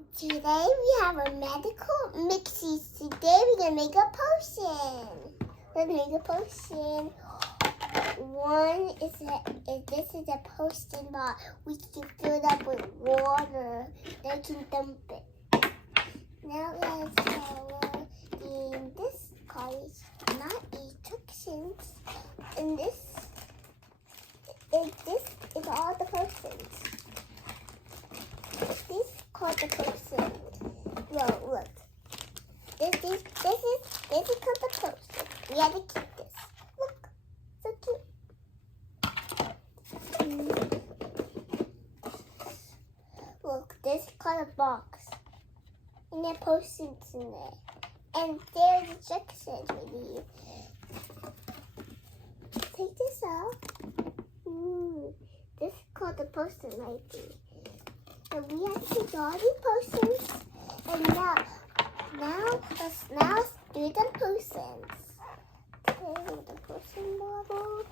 Today we have a medical mixies. Today we're gonna make a potion. Let's make a potion. One is this is a potion bottle. We can fill it up with water. Then we can dump it. Now let's follow in this college, not instructions. And this is all the potions. This is called the potion. Look. This is called the potion. We have to keep this. Look, so cute. Look, this is called a box. And there are potions in there. And there's instructions for you. Take this out. This is called the potion right there. And we have to take all these potions. And now let's do the potions. Okay, with the potion bottle.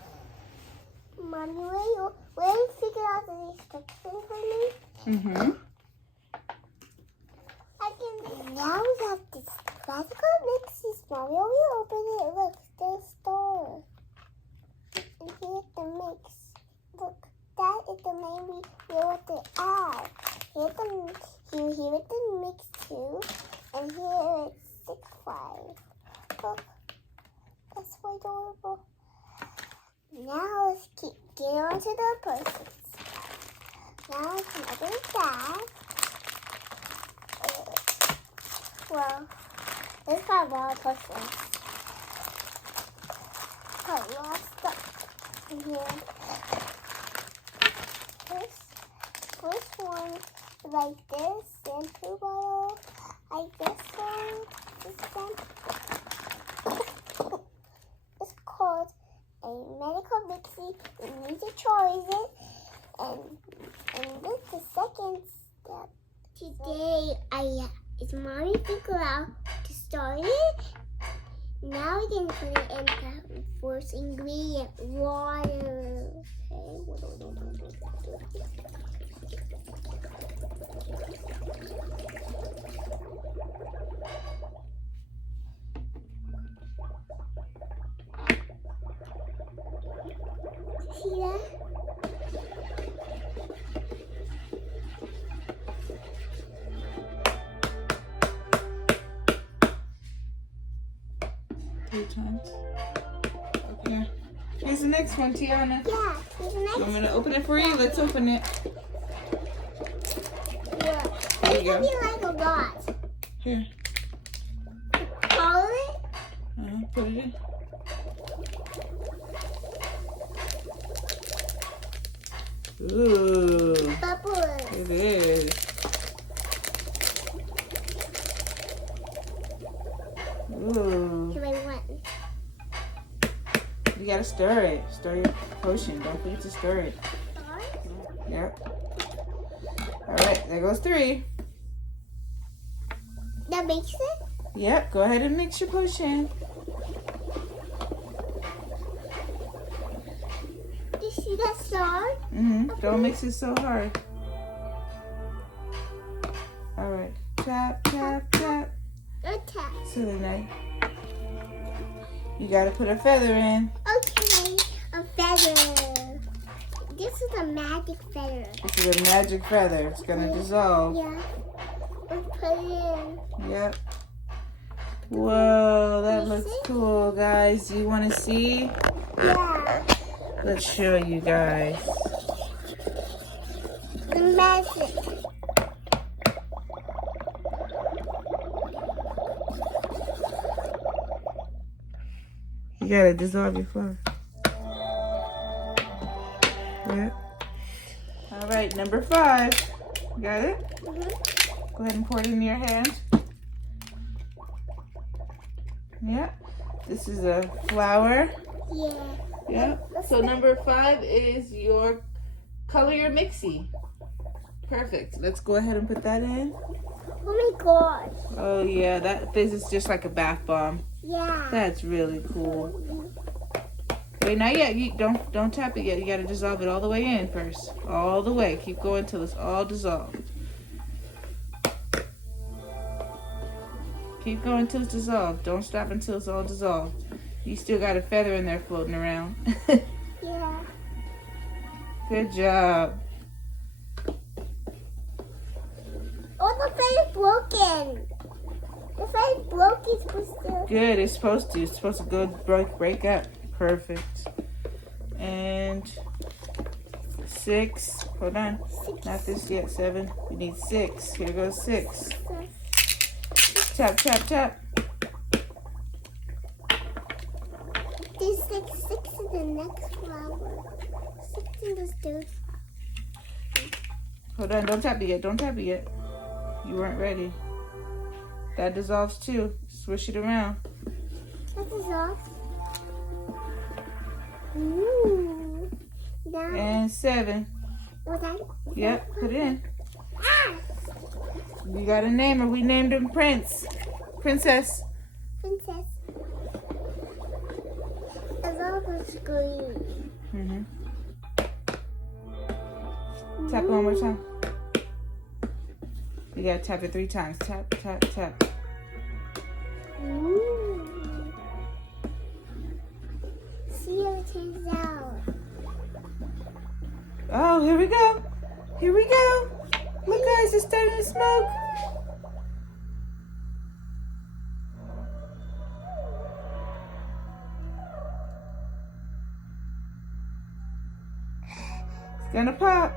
Mommy, will you figure out the instructions for me? Now we have this classical mixies. Mommy, will you open it? Look, there's a store. And here's the mix. Look, that is the main we what to add. Here is the mix too. And here is 6-5. Look, that's so adorable. Now let's get on to the potions. Now I can open that. Well, there's got a lot of potions. Got a lot of stuff in here. First one is like this shampoo bottle. Like this one. It's called a medical mixie. You need to choose it. And this is the second step. Today it's Mommy figure out to start it. Now we can put it in the first ingredient, water. See that? 3 times. Okay. Here's the next one, Tiana. Yeah, here's the next one. I'm going to open it for you. Let's open it. Yeah. There It's you going to go. be like a lot. Here. Follow it. Put it in. Ooh. Bubbles. It is. Ooh. Here, wait, one. You gotta stir it. Stir your potion. Don't forget to stir it. Yep. Alright, there goes 3. That makes it? Yep, go ahead and mix your potion. You see that star? Don't mix it so hard. Alright. Tap, tap, tap. Good tap. So then you gotta put a feather in. Okay, a feather. This is a magic feather. This is a magic feather. It's gonna dissolve. Yeah. Let's put it in. Yep. Whoa, that You looks see? cool, guys. You wanna see? Yeah. Let's show you guys. The magic. You gotta dissolve your flour. Yep. All right, number 5. Got it? Go ahead and pour it in your hand. Yep. This is a flour. Yeah. Yep. So number 5 is your color your mixie. Perfect. Let's go ahead and put that in. Oh my gosh. Oh yeah, this is just like a bath bomb. Yeah. That's really cool. Wait, not yet. You don't tap it yet. You gotta dissolve it all the way in first. All the way. Keep going till it's all dissolved. Keep going until it's dissolved. Don't stop until it's all dissolved. You still got a feather in there floating around. Yeah. Good job. Oh, the feather's broken. The feather's broken. It's supposed to. Good. It's supposed to. It's supposed to go break up. Perfect. And 6. Hold on. 6. Not this yet. 7. We need 6. Here goes 6. Tap, tap, tap. There's 6 in the next flower. 6 in this third. Hold on. Don't tap it yet. Don't tap it yet. You weren't ready. That dissolves too. Swish it around. That is off. Ooh. Now. And 7. Was that? Yep. Put it in. Ah! You got a name her. We named him Prince. Princess. Princess. A logo screen. Mm-hmm. Tap it one more time. You gotta tap it 3 times. Tap, tap, tap. Ooh. See how it turns out. Oh, here we go. Here we go. Look, guys, it's starting to smoke. It's gonna pop.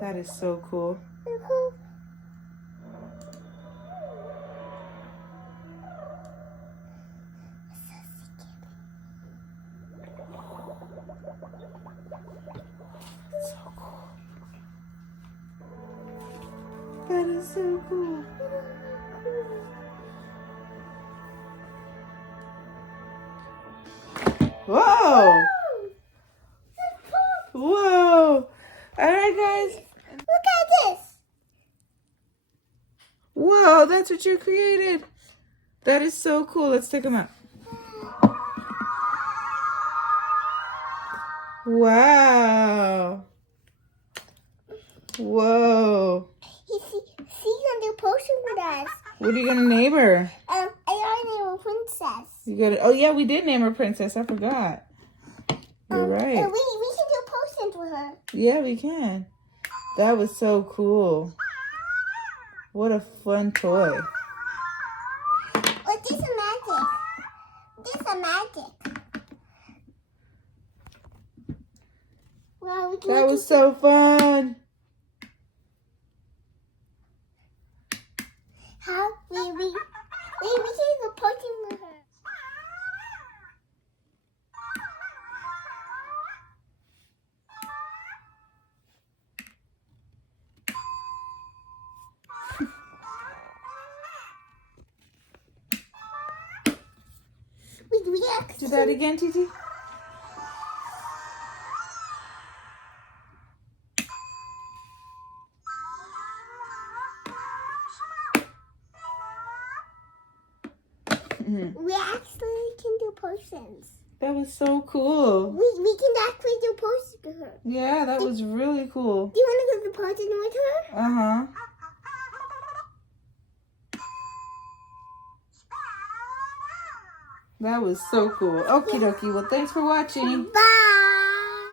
That is so cool. So cool. That is so cool. Whoa! Whoa! All right, guys. Look at this. Whoa, that's what you created. That is so cool. Let's take them out. Wow. Whoa. She's gonna do potion with us. What are you gonna name her? I already named her Princess. You gotta. Oh yeah, we did name her Princess. I forgot. You're right. And we can do potions with her. Yeah, we can. That was so cool. What a fun toy. Oh, this is magic. This is magic. Wow, we can That make was so fun. How we can do potion with her. We actually Do that again, Titi. We actually can do potions. That was so cool. We can actually do potions with her. Yeah, that was really cool. Do you want to go to the potion with her? Uh-huh. That was so cool. Okie dokie. Well, thanks for watching. Bye.